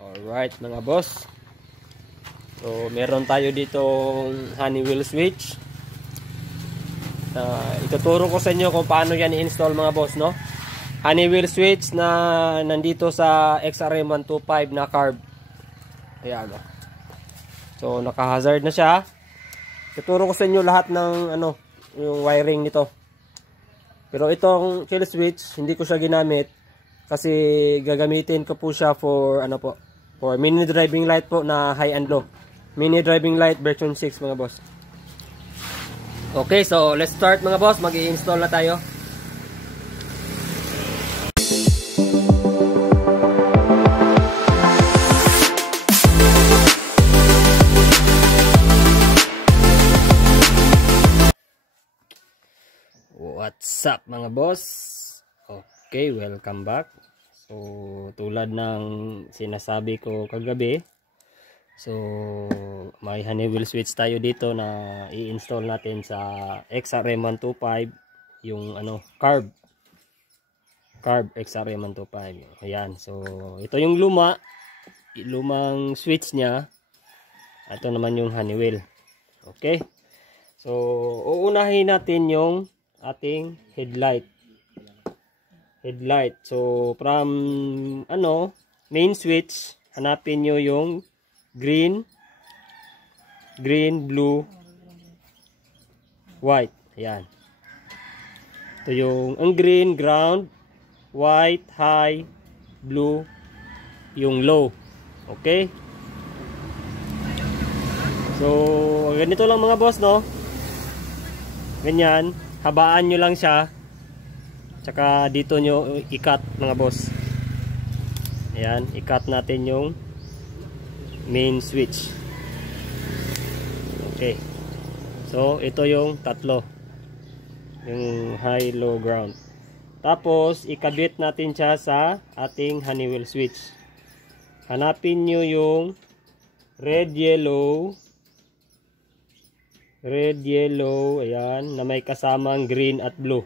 Alright mga boss. So meron tayo ditong Honeywell switch. Ituturo ko sa inyo kung paano yan i-install mga boss, no? Honeywell switch na nandito sa XRM125 na carb. Ayan. So naka-hazard na siya. Ituturo ko sa inyo lahat ng yung wiring nito. Pero itong kill switch hindi ko siya ginamit kasi gagamitin ko po siya for for mini driving light po na high and low. Mini driving light version 6 mga boss. Okay, so let's start mga boss. Mag-i-install na tayo. What's up mga boss? Okay, welcome back. So tulad ng sinasabi ko kagabi, so may Honeywell switch tayo dito na i-install natin sa XRM125, yung carb XRM125. Ayan, so ito yung lumang switch niya. Ito naman yung Honeywell. Okay, so uunahin natin yung ating headlight. So from main switch, hanapin nyo yung green, blue, white. Ayan. Ito yung ang green ground, white high, blue yung low. Okay? So ganito lang mga boss, no? Ganyan, habaan nyo lang siya. Tsaka dito nyo i-cut mga boss. Ayan, i-cut natin yung main switch. Okay. So ito yung tatlo, yung high, low, ground. Tapos ikabit natin siya sa ating Honeywell switch. Hanapin nyo yung red, yellow, ayan, na may kasamang green at blue.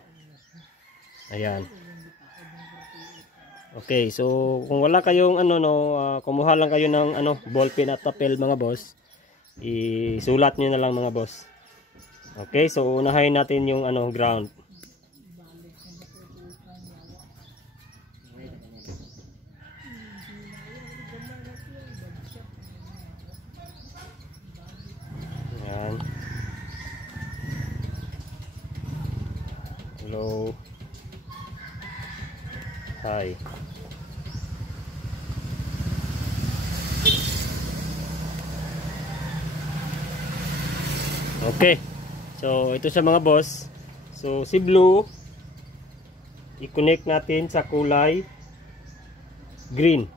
Ayan. Okay, so kung wala kayong kumuha lang kayo ng ballpen at papel mga boss. Isulat niyo na lang mga boss. Okay, so unahin natin yung ground. Ayan. Low, high. Okay, so ito siya mga boss. So si blue i-connect natin sa kulay green,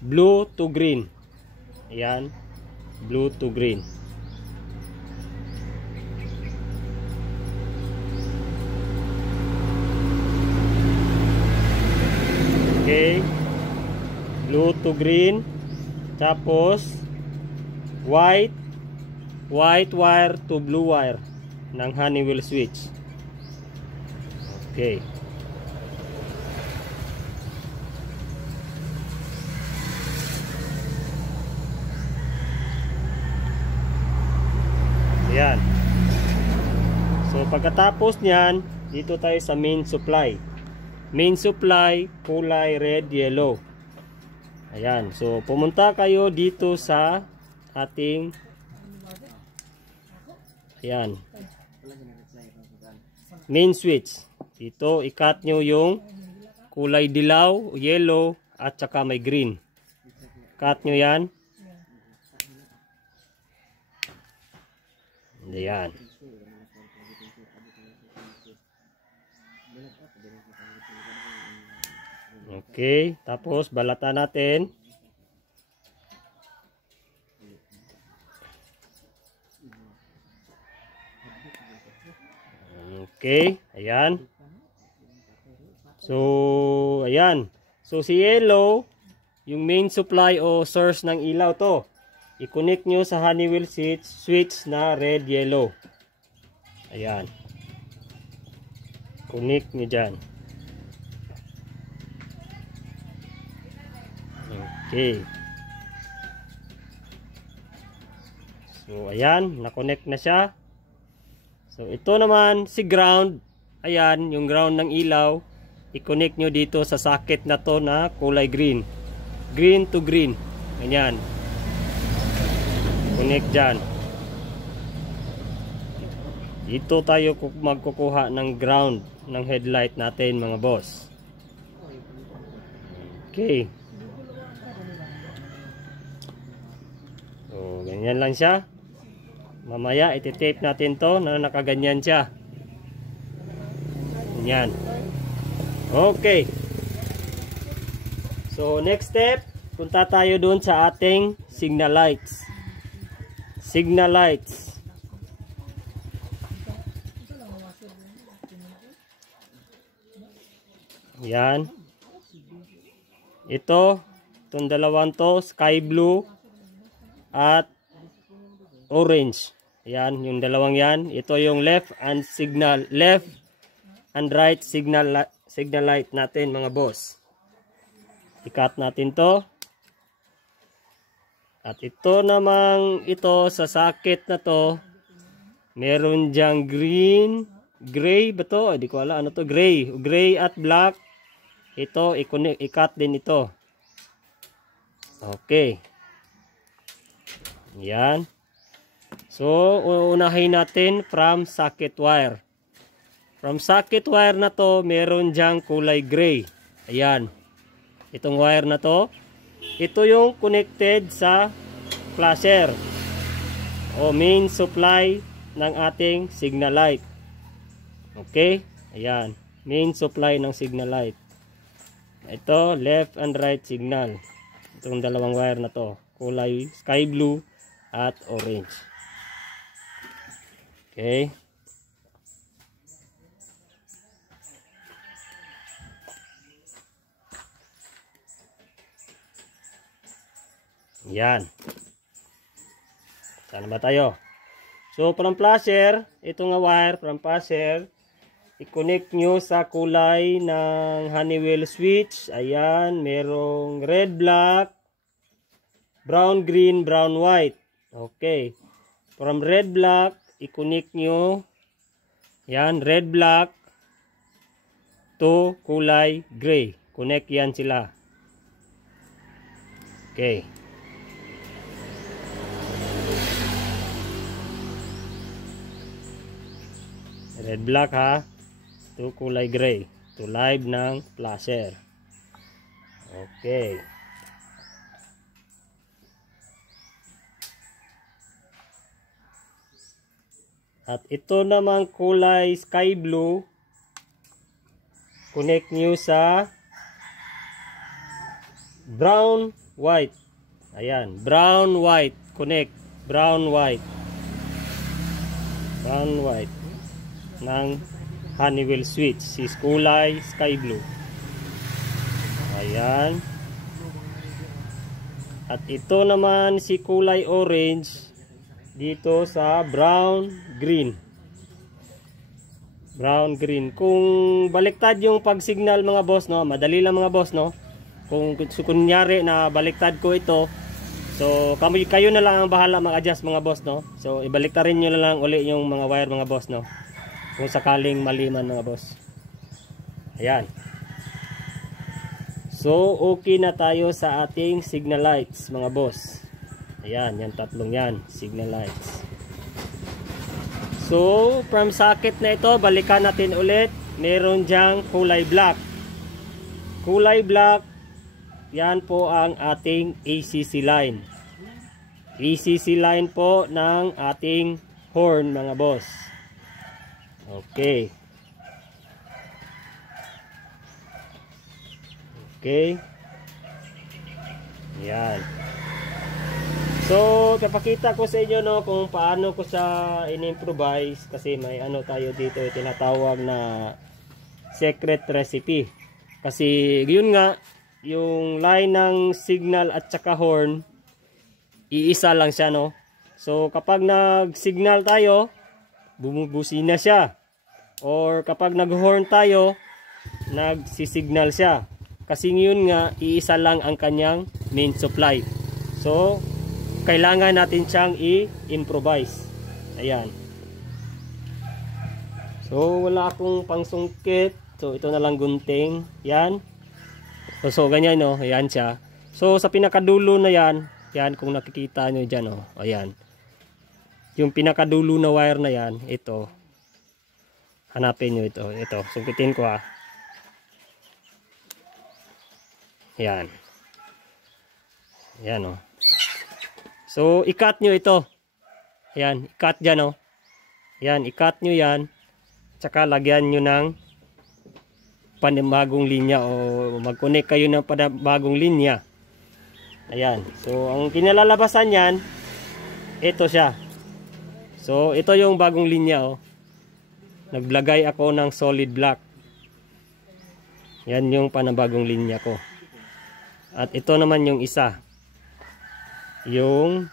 blue to green. Ayan, blue to green. Okay, blue to green. Tapos white wire to blue wire ng Honeywell switch. Okay. Ayan. So pagkatapos niyan, dito tayo sa main supply. Main supply, kulay red, yellow. Ayan. So pumunta kayo dito sa ating main switch. Dito i-cut nyo yung kulay dilaw, yellow at saka may green. Cut nyo yan. Ayan. Okay, tapos balatan natin. Okay, ayan. So, ayan. So, si yellow, yung main supply o source ng ilaw to. I-connect nyo sa Honeywell switch na red, yellow. Ayan. Connect nyo dyan. Okay. So, ayan. Na-connect na siya. So, ito naman si ground. Ayan, yung ground ng ilaw. I-connect nyo dito sa socket na to na kulay green. Green to green. Ayan. Connect dyan. Dito tayo magkukuha ng ground ng headlight natin, mga boss. Okay. So, ganyan lang siya. Mamaya, iti-tape natin to na nakaganyan siya. Ganyan. Okay. So, next step, punta tayo dun sa ating signal lights. Signal lights. Yan. Itong dalawang to, sky blue at orange. Yan, yung dalawang yan. Ito yung left and right signal light natin, mga boss. I-cut natin to. At ito namang sa socket na to, meron dyang gray ba to? Hindi ko alam ano to, gray at black. Ito, i-cut din ito. Okay. Yan. So, uunahin natin from socket wire. From socket wire na to, meron dyang kulay gray. Ayan. Itong wire na to. Ito yung connected sa flasher o main supply ng ating signal light. Okay? Ayan. Main supply ng signal light. Ito, left and right signal. Itong dalawang wire na to. Kulay sky blue at orange. Okay. Yan. Saan ba tayo? So, from flasher, itong wire from flasher, i-connect nyo sa kulay ng Honeywell switch. Ayan, merong red, black, brown, green, brown, white. Okay. From red, black, i-connect nyo. Yan, red, black to kulay gray. Connect yan sila. Okay. Red, black ha. To kulay gray. To live ng flasher. Okay. At ito namang kulay sky blue. Connect nyo sa brown, white. Ayan. Brown, white. Connect. Brown, white. Brown, white. Ng Honeywell switch, si kulay sky blue. Ayan. At ito naman si kulay orange dito sa brown green. Brown green. Kung baliktad yung pag-signal, mga boss, no, madali lang, mga boss, no. Kung kunyari na baliktad ko ito, so kayo na lang ang bahala mag-adjust, mga boss, no. So ibaliktarin niyo na lang uli yung mga wire, mga boss, no. Kung sakaling mali man, mga boss. Ayan. So, okay na tayo sa ating signal lights, mga boss. Ayan, yan tatlong yan, signal lights. So, from socket na ito, balikan natin ulit. Meron dyang kulay black. Kulay black, yan po ang ating ACC line. ACC line po ng ating horn, mga boss. Okay. Okay. Yan. So, papakita ko sa inyo, no, kung paano ko sa in-improvise, kasi may ano tayo dito, tinatawag na secret recipe. Kasi yun nga, yung line ng signal at saka horn, iisa lang siya, no. So, kapag nag-signal tayo, bumubusina siya. Or kapag nag-horn tayo, nagsisignal siya. Kasi yun nga, iisa lang ang kanyang main supply. So kailangan natin siyang i-improvise. Ayan. So wala akong pangsungkit. So ito na lang gunting. Yan. So ganyan, no. Ayan siya. So sa pinakadulo na yan, yan kung nakikita nyo dyan, oh. Ayan. Yung pinakadulo na wire na yan, ito. Hanapin nyo ito. Ito. Sungkitin ko, ha. Ayan. Ayan, oh. So i-cut nyo ito. Ayan. I-cut dyan, oh. Ayan. I-cut nyo yan. Tsaka lagyan nyo ng panibagong linya o mag-connect kayo ng panibagong linya. Ayan. So ang kinalalabasan yan, ito siya. So ito yung bagong linya, oh. Naglagay ako ng solid black. Yan yung panibagong linya ko. At ito naman yung isa. Yung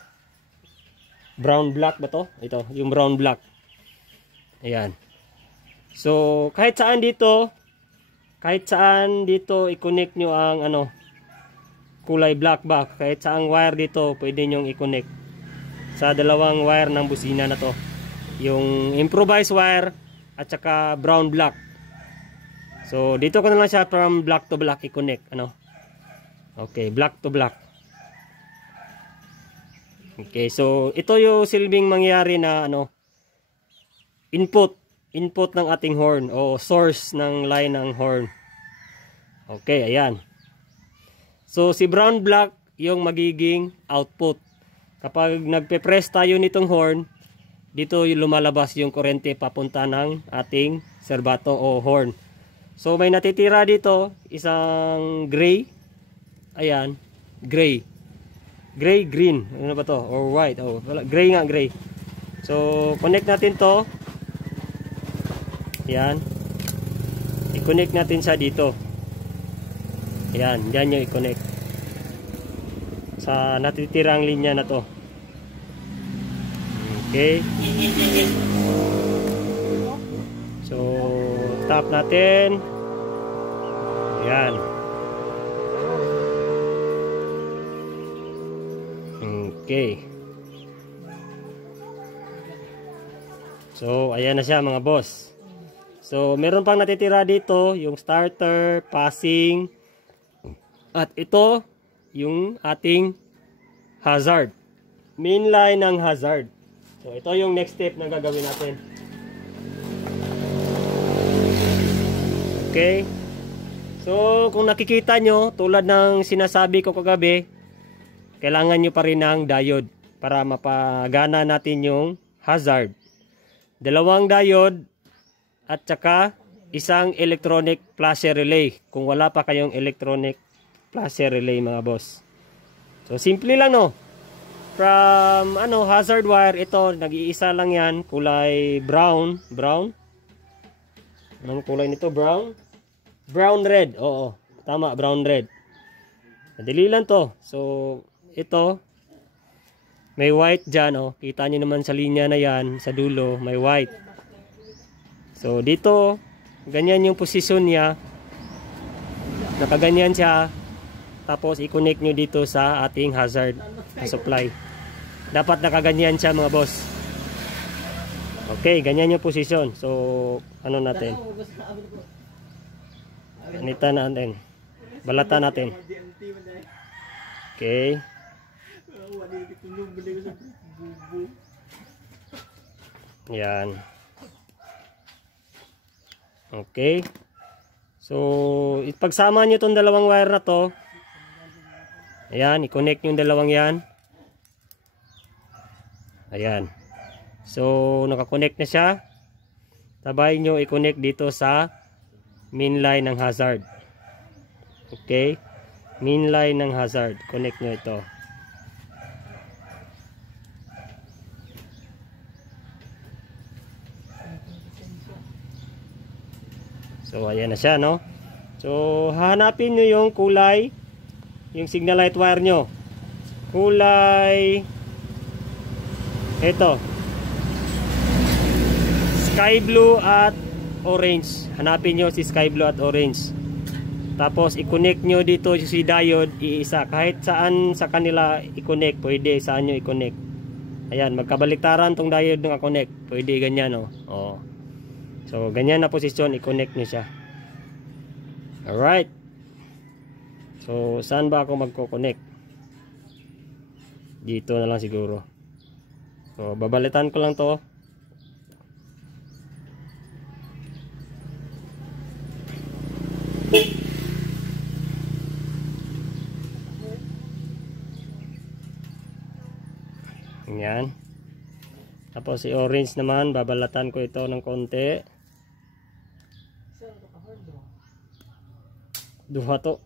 brown black ba to? Ito, yung brown black. Ayan. So kahit saan dito i-connect nyo ang kulay black ba, kahit saang wire dito pwede nyo i-connect sa dalawang wire ng busina na to, yung improvised wire at saka brown black. So dito ko na lang siya from black to black i-connect, okay, black to black. Okay, so ito yung silbing mangyari na input ng ating horn o source ng line ng horn. Okay, ayan. So si brown black yung magiging output. Kapag nagpe-press tayo nitong horn, dito yung lumalabas yung kurente papunta ng ating serbato o horn. So may natitira dito isang gray. Ayan, gray. Gray, green. Ano ba to? Or white. Oh, gray nga, gray. So connect natin to. Yan. I-connect natin siya dito. Yan. Diyan nyo i-connect. Sa natitirang linya na to. Okay. So, tap natin. Yan. Okay. So, ayan na siya mga boss. So, meron pang natitira dito, yung starter, passing, at ito, yung ating hazard. Main line ng hazard. So, ito yung next step na gagawin natin. Okay. So, kung nakikita nyo, tulad ng sinasabi ko kagabi, kailangan nyo pa rin ng diode para mapagana natin yung hazard. Dalawang diode, at saka isang electronic flasher relay kung wala pa kayong electronic flasher relay mga boss. So simple lang, no. From hazard wire, ito nag-iisa lang yan, kulay brown. Anong kulay nito? Brown red. Oo, tama, brown red. Madali lang to. So ito may white dyan, oh. Kita nyo naman sa linya na yan, sa dulo may white. So dito, ganyan yung posisyon niya. Nakaganyan siya. Tapos i-connect nyo dito sa ating hazard supply. Dapat nakaganyan siya mga boss. Okay, ganyan yung posisyon. So, natin? Ganita natin. Balata natin. Okay. Yan. Okay. So, ipagsama nyo itong dalawang wire na to. Ayan, i-connect nyo yung dalawang yan. Ayan. So, nakakonect na siya. Sabay nyo i-connect dito sa main line ng hazard. Okay. Main line ng hazard. Connect nyo ito. So, ayan na siya, no? So, hahanapin nyo yung kulay, yung signal light wire nyo. Kulay, ito. Sky blue at orange. Hanapin nyo si sky blue at orange. Tapos i-connect nyo dito si diode, iisa. Kahit saan sa kanila i-connect, pwede saan nyo i-connect. Ayan, magkabaliktaran tong diode ng connect. Pwede ganyan, oh. Oh. So, ganyan na posisyon, i-connect nyo siya. Alright. So, saan ba ako magko-connect? Dito na lang siguro. So, babalitan ko lang to. Yan. Tapos si orange naman, babalatan ko ito ng konti. Duha to.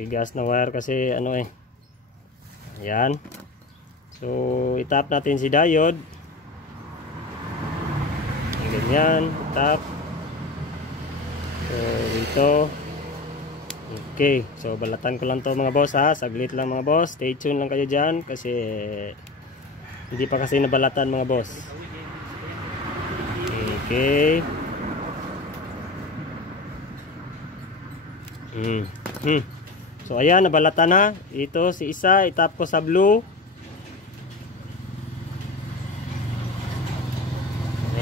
Tigas na wire kasi ano eh. Yan. So, itap natin si diode. Ganyan, tap. So, ito. Okay, so balatan ko lang to mga boss ha. Saglit lang mga boss. Stay tuned lang kayo dyan kasi hindi pa kasi nabalatan mga boss. Okay. So ayan, nabalatan na. Ito si isa, itap ko sa blue.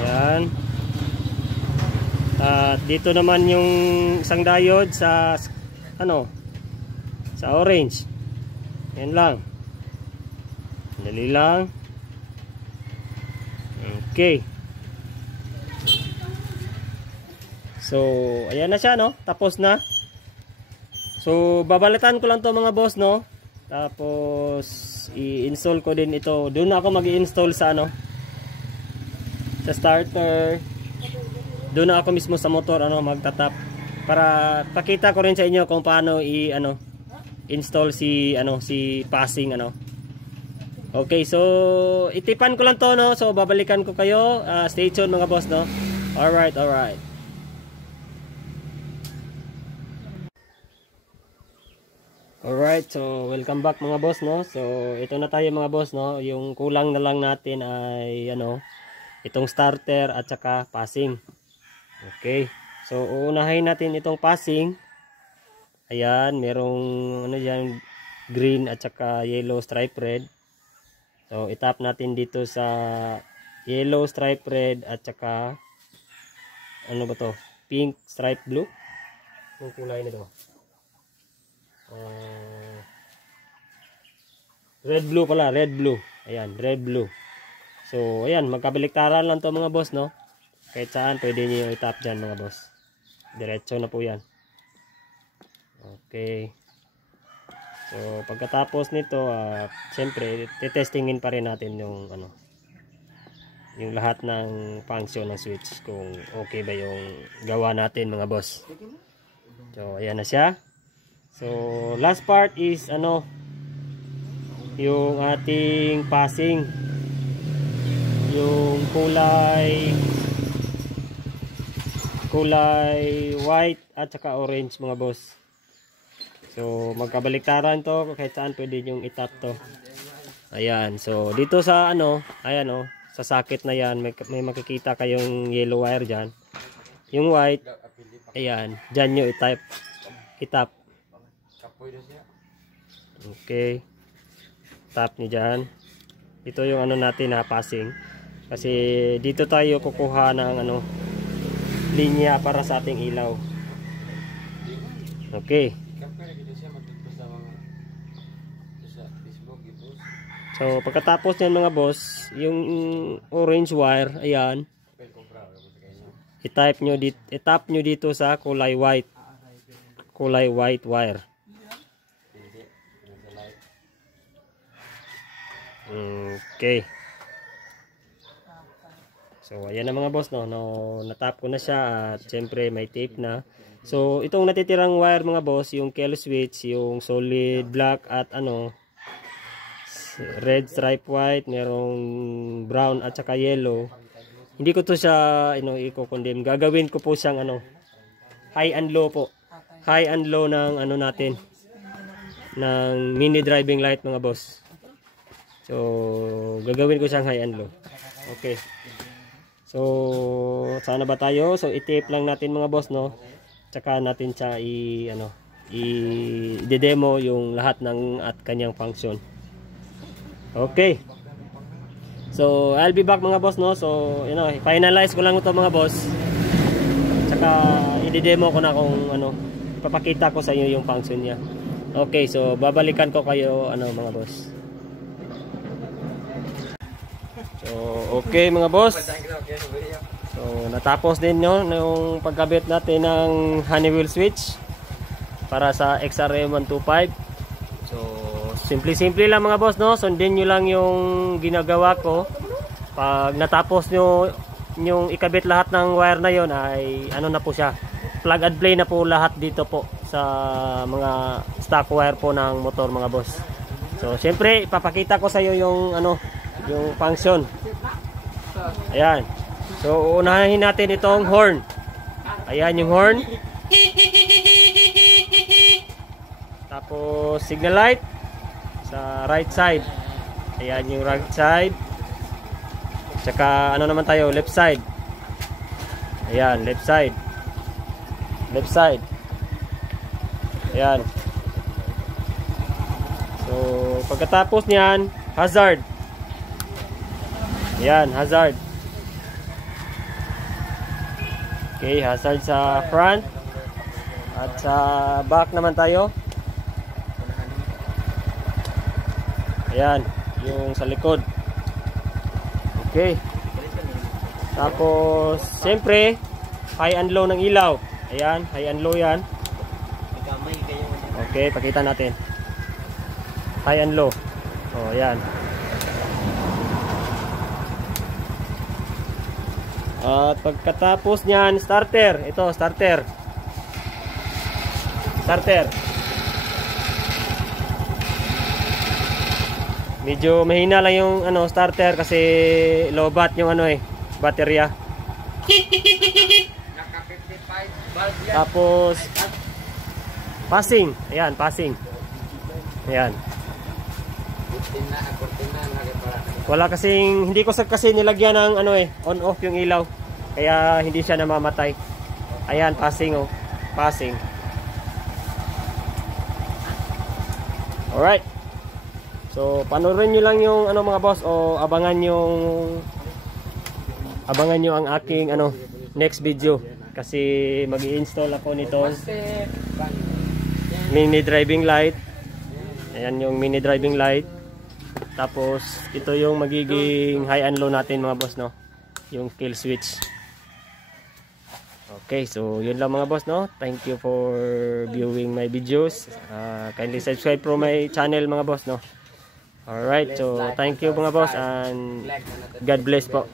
Ayan. At dito naman yung isang diode sa ano, sa orange. Yan lang. Dali lang. Okay. So ayan na siya, no? Tapos na. So babalitan ko lang to mga boss, no? Tapos i-install ko din ito. Doon ako mag-i-install sa ano, sa starter. Doon na ako mismo sa motor ano magtatap para pakita ko rin sa inyo kung paano install si si passing ano. Okay, so itipan ko lang to, no? So babalikan ko kayo. Stay tuned mga boss, no? All right. Alright, so welcome back mga boss, no? So ito na tayo mga boss, no? Yung kulang na lang natin ay itong starter at saka passing. Okay. So uunahin natin itong passing. Ayan, merong diyan green at saka yellow stripe red. So itap natin dito sa yellow stripe red at saka ano ba to? Pink stripe blue. Yung kulay nito. Red blue pala, red blue. Ayan, red blue. So, ayan, magkabaliktaran lang to mga boss, no? Kahit saan, pwede nyo itap dyan mga boss. Diretso na po yan. Okay. So, pagkatapos nito, siyempre, titestingin pa rin natin yung yung lahat ng function ng switch. Kung okay ba yung gawa natin mga boss. So, ayan na siya. So, last part is yung ating passing. Yung kulay white at saka orange mga boss. So, magkabaliktaran to. Kahit saan pwede yung itap to. Ayan. So, dito sa ayan sa socket na yan, may makikita kayong yellow wire dyan. Yung white, ayan. Dyan nyo itap. Okay. Tap nyo dyan. Ito yung natin na passing. Kasi dito tayo kukuha ng linya para sa ating ilaw. Okay. So pagkatapos niyan mga boss, yung orange wire, ayan. Itap nyo dito sa kulay white. Kulay white wire. Okay. So ayan na mga boss, no, natap ko na siya at syempre may tape na. So itong natitirang wire mga boss, yung kill switch, yung solid black at red stripe white, merong brown at saka yellow. Hindi ko to siya i-condemn. Gagawin ko po siyang high and low po. High and low ng natin ng mini driving light mga boss. So gagawin ko siyang high and low. Okay. So, sana ba tayo? So, i-tape lang natin mga boss, no? Tsaka natin siya i-demo yung lahat ng at kanyang function. Okay. So, I'll be back mga boss, no? So, finalize ko lang ito mga boss. Tsaka, i-demo ko na kung ipapakita ko sa inyo yung function niya. Okay, so, babalikan ko kayo, mga boss. So, okay mga boss. So, natapos din yung pagkabit natin ng Honeywell switch para sa XRM125. So, simple-simple lang mga boss, no? Sundin nyo lang yung ginagawa ko. Pag natapos nyo yung ikabit lahat ng wire na yon ay na po siya. Plug and play na po lahat dito po sa mga stock wire po ng motor mga boss. So, syempre, ipapakita ko sa iyo yung yung function. Ayan. So, unahin natin itong horn. Ayan yung horn. Tapos, signal light sa right side. Ayan yung right side. Tsaka, naman tayo? Left side. Ayan, left side. Left side. Ayan. So, pagkatapos niyan, hazard. Ayan, hazard. Okay, hazard sa front. At sa back naman tayo. Ayan, yung sa likod. Okay. Tapos, siyempre, high and low ng ilaw. Ayan, high and low yan. Okay, pakita natin. High and low. Oh, ayan. At pagkatapos niyan, starter. Ito, starter. Starter. Medyo mahina lang yung starter kasi low bat yung baterya. Tapos passing. Ayan, passing. Ayan. Wala kasing, hindi ko kasi nilagyan ng on off yung ilaw. Kaya hindi siya namamatay. Ayan, passing oh. Passing. Alright. So, panoorin nyo lang yung mga boss o abangan nyo ang aking next video. Kasi mag-i-install ako nito mini driving light. Ayan yung mini driving light. Tapos, ito yung magiging high and low natin mga boss, no? Yung kill switch. Okay, so yun lang mga boss, no? Thank you for viewing my videos. Kindly subscribe to my channel mga boss, no? Alright, so thank you mga boss and God bless po.